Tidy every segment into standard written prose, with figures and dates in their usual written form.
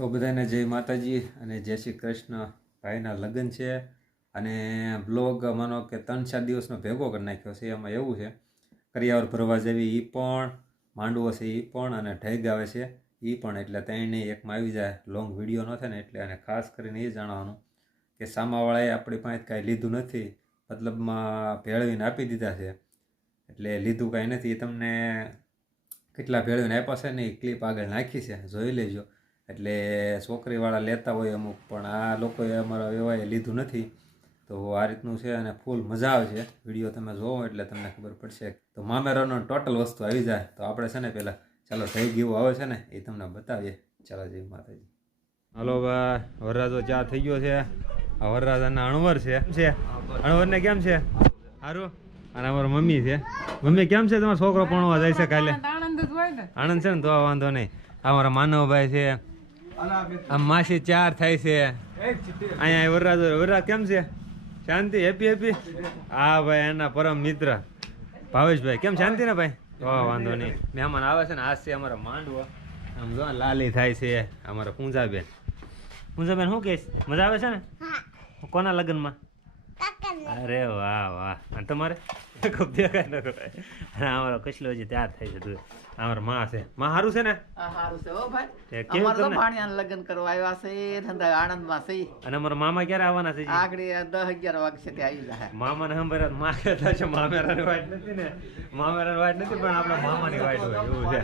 તો બધાને જય માતાજી અને જય શ્રી કૃષ્ણ. ભાઈના લગ્ન છે અને બ્લોગ માનો કે 3-4 દિવસનો ભેગો કરી નાખ્યો છે. એમાં એવું છે, કરિયાવર ભરવા જેવી એ પણ, માંડવો છે એ પણ, અને ઢેગ આવે છે એ પણ. એટલે ત્રણેય એકમાં આવી જાય, લોંગ વિડીયો ન થાય ને એટલે. અને ખાસ કરીને એ જાણવાનું કે સામાવાળાએ આપણી પાસે કાંઈ લીધું નથી, મતલબમાં ભેળવીને આપી દીધા છે. એટલે લીધું કાંઈ નથી. એ તમને કેટલા ભેળવીને આપ્યા છે ને એ ક્લિપ આગળ નાખી છે, જોઈ લેજો. એટલે છોકરીવાળા લેતા હોય અમુક, પણ આ લોકોએ અમારા વ્યવહારે લીધું નથી. તો આ રીતનું છે અને ફૂલ મજા આવે છે. વિડીયો તમે જોવો એટલે તમને ખબર પડશે. તો મામેરાનો ટોટલ વસ્તુ આવી જાય. તો આપણે છે ને પહેલાં ચાલો ઢેગ એવું આવે છે ને એ તમને બતાવીએ. ચાલો જય માતાજી. હાલો ભાઈ, વરરાજો ચા થઈ ગયો છે. આ વરરાજાના અણવર છે. અણવરને કેમ છે? સારું. અને અમારા મમ્મી છે. મમ્મી કેમ છે? તમારો છોકરો ભણવા જાય છે કાલે? આનંદ છે ને, તો વાંધો નહીં. અમારા માનવભાઈ છે. આમ માસી 4 થાય છે. અહીંયા વરરાજ. વરરાજ કેમ છે? શાંતિ? હેપી? હા ભાઈ, એના પરમ મિત્ર ભાવેશભાઈ. કેમ શાંતિ ને ભાઈ? તો વાંધો નહીં. મહેમાન આવે છે ને. આજ છે અમારા માંડવો. આમ જો લાલી થાય છે અમારા પૂંજાબેન. પૂંજાબેન શું કહેશ? મજા આવે છે ને? કોના લગ્નમાં? અરે વાહ વાહ. અને તમારે ખૂબ દેખાય ન કરાય. અને અમારો કસલો હજી તૈયાર થાય છે. તું અમારા માં છે. માં સારું છે ને? સારું છે હો ભાઈ. કેવું અમારે તો તમને? ભાણિયાના લગ્ન કરવા આવ્યા છે, ધંધા આણંદમાં છે. અને અમારા મામા ક્યારે આવવાના છે? આગળ 10-11 વાગે તે આવી જાય. મામાને સંભળાત માં કહેતા છે મામેરાની વાટ નથી ને. મામેરાની વાટ નથી, પણ આપણા મામાની વાટ હોય એવું છે.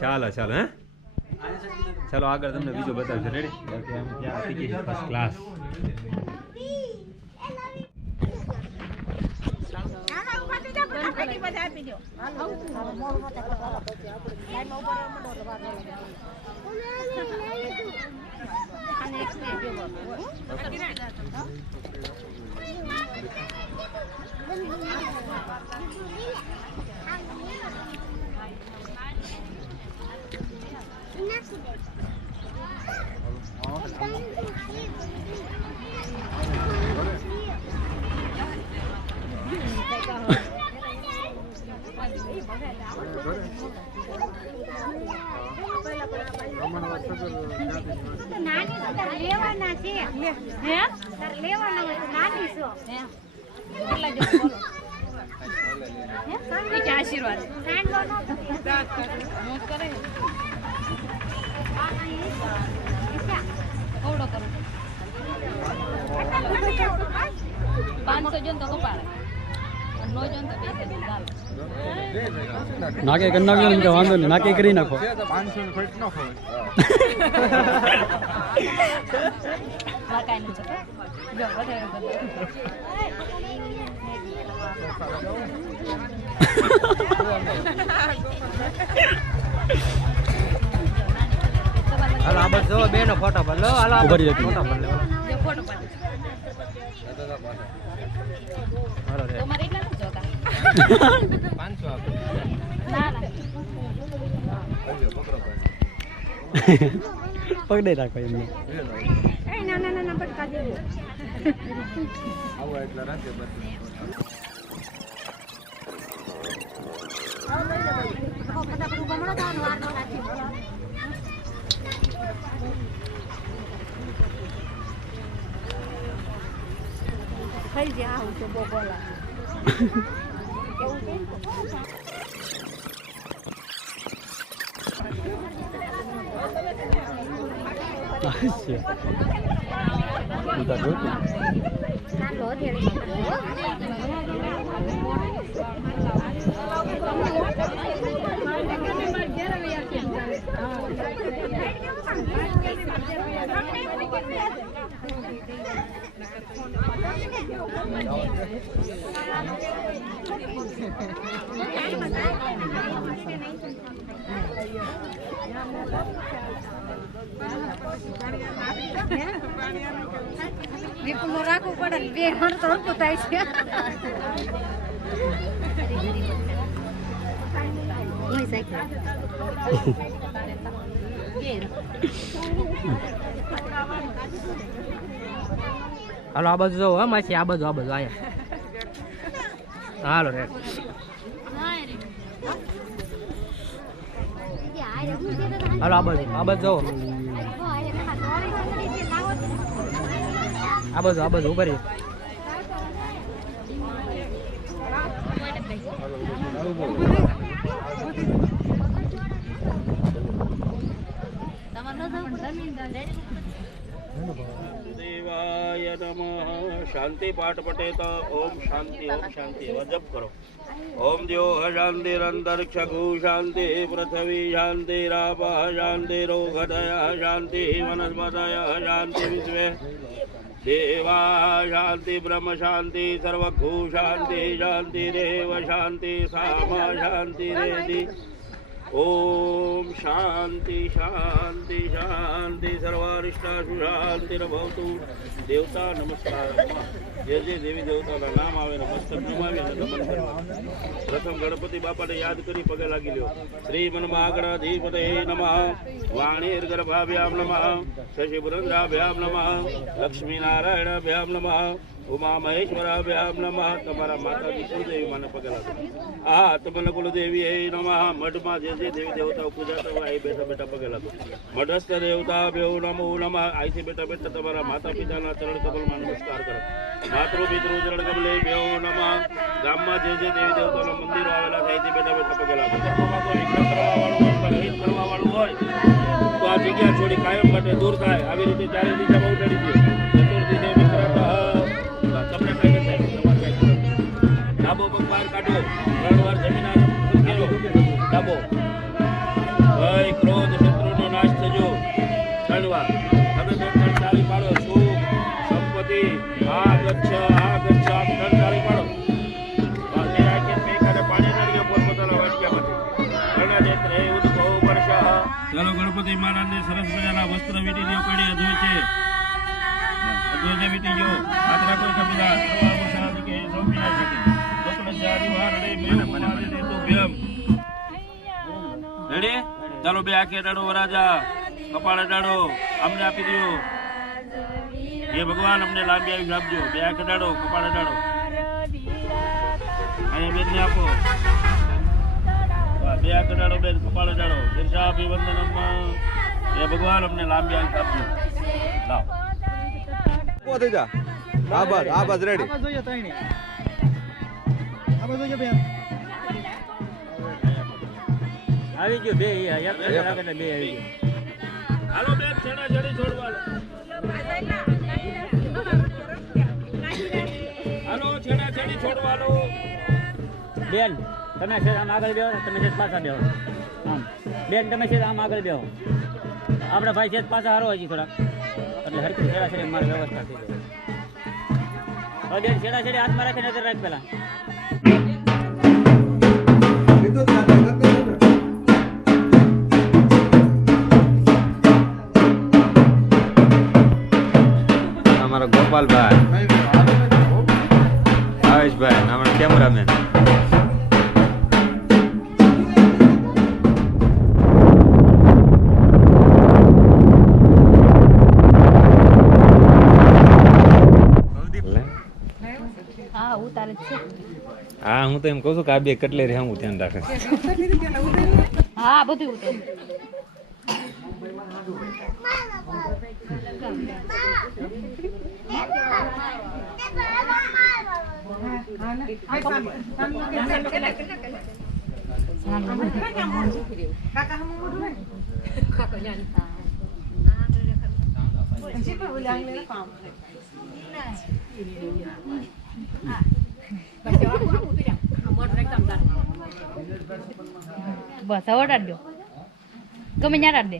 ચાલો હે. ચાલો આગળ તમને બીજું બતાવજો. રેડી? બાકી અમે ત્યાં થઈ ગઈ ફર્સ્ટ ક્લાસ. લેવાના છે હે તાર લેવાના હોય તો નાની છો હે બોલા જો બોલો હે કે આશીર્વાદ કાંડો નો મોત કરે કોડો કરો 500 જન તો કપાળે નો જન તો 200 ચાલ નાકે કરી નાખ્યો ને વાંધો નહીં, નાકે કરી નાખો. 500 નો ખર્ચ ન ખવાય. લકાઈ ન છે જો વધારે હાલો આ બસ જો બેનો ફોટો પાડ લો. હાલો ફોટો પાડ લો. જો ફોટો પાડ હાલો રે. તમારે એટલા ન જોતા 500 આપો. ના પકડી રાખો એમને. એ ના પટકા દેજો આવો એટલે રાખે બસ. ખાઈ જા આવું છે બોલા વિપુલ નો રાખવું પડે ને 2 ઘણ તો હલકું થાય છે. હાલો આ બાજુ જાઓ. હા માસી આ બાજુ આયા. હાલો રે. હાલો આ બાજુ જાઓ. આ બાજુ ઉભા રહી. દેવાય નમઃ. શાંતિ પાઠ પટેત. ઓમ શાંતિ ઓમ શાંતિ. જપ કરો. ઓમ દ્યો શાંતિરંતરિક્ષગુ શાંતિ પૃથ્વી શાંતિ રાપ શાંતિ રોગદય શાંતિ વનસ્પતય શાંતિ વિશ્વે દેવા શાંતિ બ્રહ્મ શાંતિ સર્વભૂ શાંતિ શાંતિ રેવ શાંતિ સામા શાંતિ રેદી. ઓમ શાંતિ શાંતિ શાંતિ સર્વારિષ્ટાશુ શાંતિર્ભવતુ. દેવતા નમસ્કાર. જે દેવી દેવતાના નામ આવે ને મસ્તક નમાવી અને નમન કરવા. પ્રથમ ગણપતિ બાપાને યાદ કરી પગે લાગી લ્યો. શ્રી મન્માગણાધિપતય નમઃ. વાણીર્ગર્ભાભ્યામ નમઃ. શશિપુરંદ્રાભ્યામ નમઃ. લક્ષ્મીનારાયણાભ્યામ નમઃ. ઉમા મહેશ્વરાભ્યામ નમઃ. તમારા માતાજી કુળદેવી માને પગે લાગો. આ તમને કુળદેવી નમઃ. મઠમાં જે દેવી દેવતાઓ પૂજાતા હોય એ બેઠા બેઠા પગે લાગો. મઠસ્થ દેવતા ભ્યો નમો નમઃ. અહીંથી બેઠા બેઠા તમારા માતા પિતાના ચરણ કમલમાં નમસ્કાર કરો. માતૃ પિતૃ ચરણ કમલે ભ્યો નમઃ. ગામમાં જે દેવી દેવતાના મંદિરો આવેલા છે અહીંથી બેઠા બેઠા પગે લાગો. ઘરમાં કોઈ વિઘ્ન કરવા વાળું હોય, રહિત કરવા વાળું હોય તો આ જગ્યા છોડી કાયમ માટે દૂર થાય. આવી રીતે ચારે દિશામાં ઉડાડી દો. ચતુર્થી દેવી તમને કઈ થાય ડાબો પગ બહાર કાઢો. 3 વાર જમીન ફેરો. ડાબો. ભય ક્રોધ શત્રુનો નાશ થજો. 3 વાર. તમે 3 તાળી પાડો. સુખ સંપત્તિ આ ગચ્છ આ ગચ્છ. 3 તાળી પાડો. બાકી રાખે મેઘાને પાણી નળીએ પોતપોતાના વાટક્યામાંથી. ગણનેત્રે ઉદ્ભવ વર્ષ. ચાલો ગણપતિ મહારાજને સરસ મજાના વસ્ત્ર વીટી દેવ કડી અધોય છે. અધોય વીટી જો હાથ રાખો કપિલા સર્વ સાધિ કે સૌમ્યા શકે. લોકલ જારી વારડે મેવ મનાદે દેતો ભ્યમ. રેડી? ચાલો બે આંખે ડાડો વરાજા કપાળે ડાડો અમને આપી દો. એ ભગવાન અમને લાંબી આયુષ્ય આપજો. બે આંખે ડાડો કપાળે ડાડો અને બેનને આપો. બે આંખે ડાડો બેન કપાળે ડાડો. દીર્ઘાભિવંદનમ. એ ભગવાન અમને લાંબી આયુષ્ય આપજો. લાવ થઈ જા. આ બસ રેડી. આવી ગયો બે બે આવી ગયો. હાલો બેન છેડા છેડી છોડવા. હાલો છેડા છેડી છોડવા. બેન તમે છે આમ આગળ બેહો, તમે છે પાછા બેહો. આમ બેન તમે છે આમ આગળ બેહો. આપણે ભાઈ છે પાછા હારો હજી થોડા એટલે હરકી છેડા છેડી મારી વ્યવસ્થા થઈ જાય. હવે બેન છેડા છેડી હાથમાં રાખીને નજર રાખ પેલા. અમારા ગોપાલભાઈ, ભાવેશભાઈ, અમારા કેમેરામેન. હા, હું તો એમ કહું છું કે આ બે કટલેરી હું ધ્યાન રાખે. હા, બધું ઉતારે. બસ હવે અડાડ દો. ગમે ત્યાં અડાડ દે.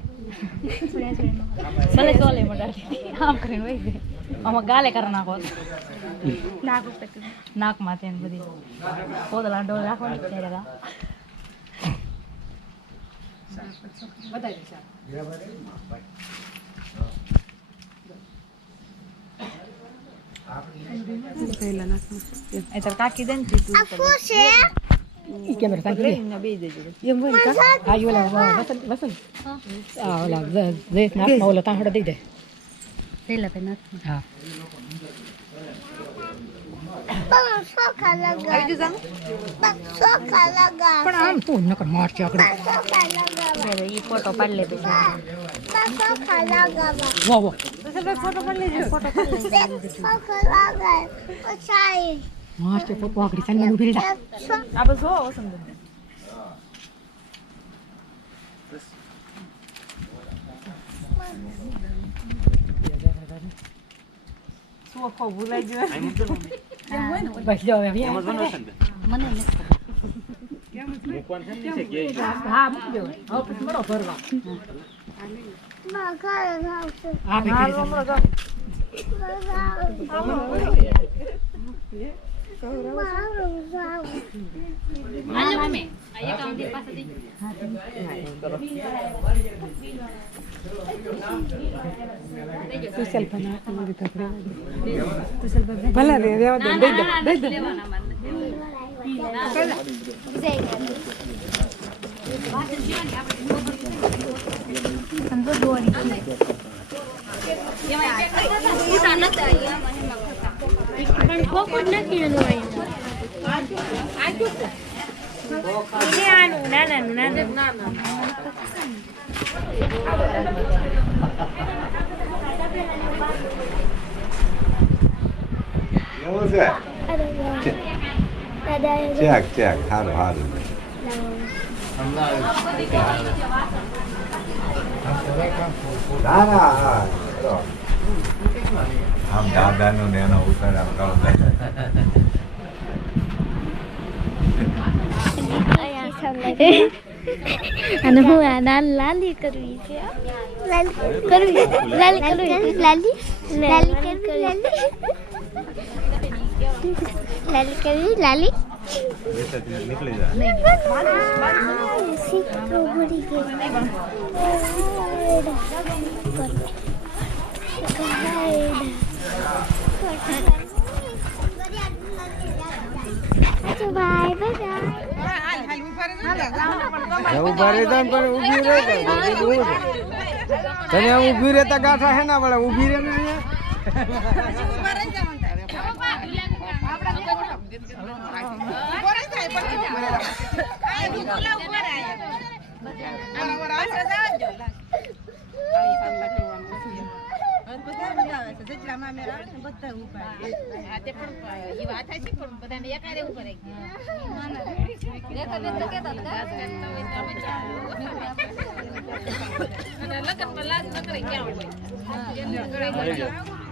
ભલે ચોલે અડાડ દે. આમ કરીને વહી દે. આમાં ગાલે કરી નાખો. નાકમાં તેને બધી પોદલા ડોલ રાખવાની છે. કાકી દે ને કેમેરા બે દેજો. એમ હોય કા? હા, ઓલા વસન આ ઓલા જે નાખમાં ઓલા તાહડા દઈ દે. પેલા પે નાખ. હા. પણ આમ તું નકર માર છે આકડે. એ ફોટો પાડ લે પછી. વાહ વાહ. મસ્ત પપ્પા આગળ ચાંદન ઉભી રહી બસ જો હવે એમ જ બનવશે ને મૂકવાનું છે ને નીચે કે હા મૂકી દો હવે પછી મળો ભરવા હા ભાઈ ભલે રે રેવા દે દઈ દે એવું છે ચેક ચેક સારું સારું ના ના હા આમ દાદાનું ને એનો ઉતાર આમ કરો અને હું આ લાલી કરવી છે લાલી કરવી લાલી કરવી લાલી નીકળી જાય તને ઊભી રહેતા ગાંઠા હે ના વળે ઊભી રહે ને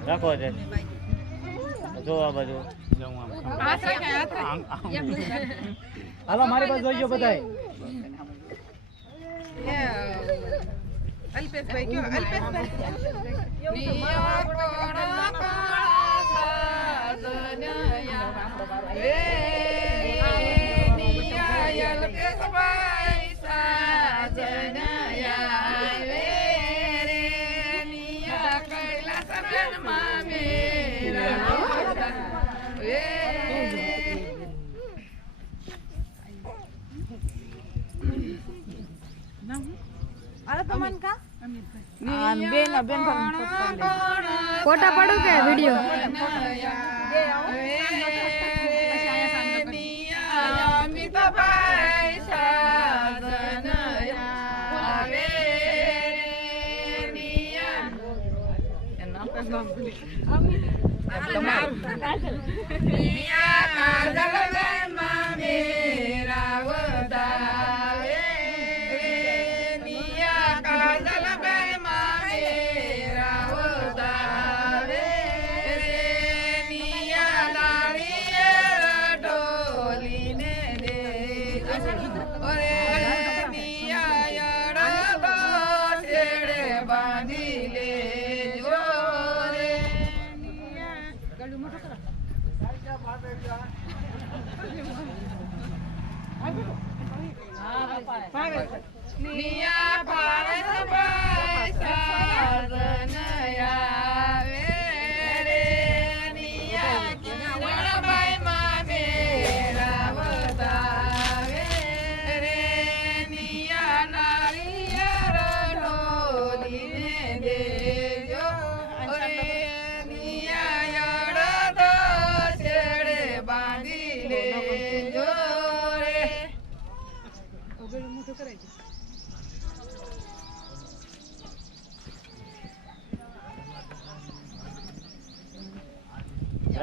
રાખો છે જો આ બાજુ હાલો મારી બાજુ જોઈજો બધાય અલ્પેશભાઈ કયો ફોટા પાડું કે વિડિયો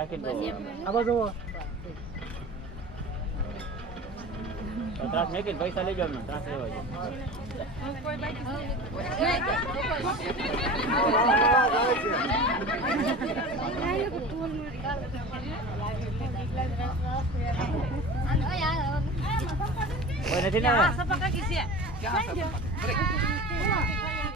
રાખીને દો. આ બાજુ તો ત્રાસ મેકીને પૈસા લઈ જાવ ને ત્રાસ લેવા જાવ. કોઈ નથી ને?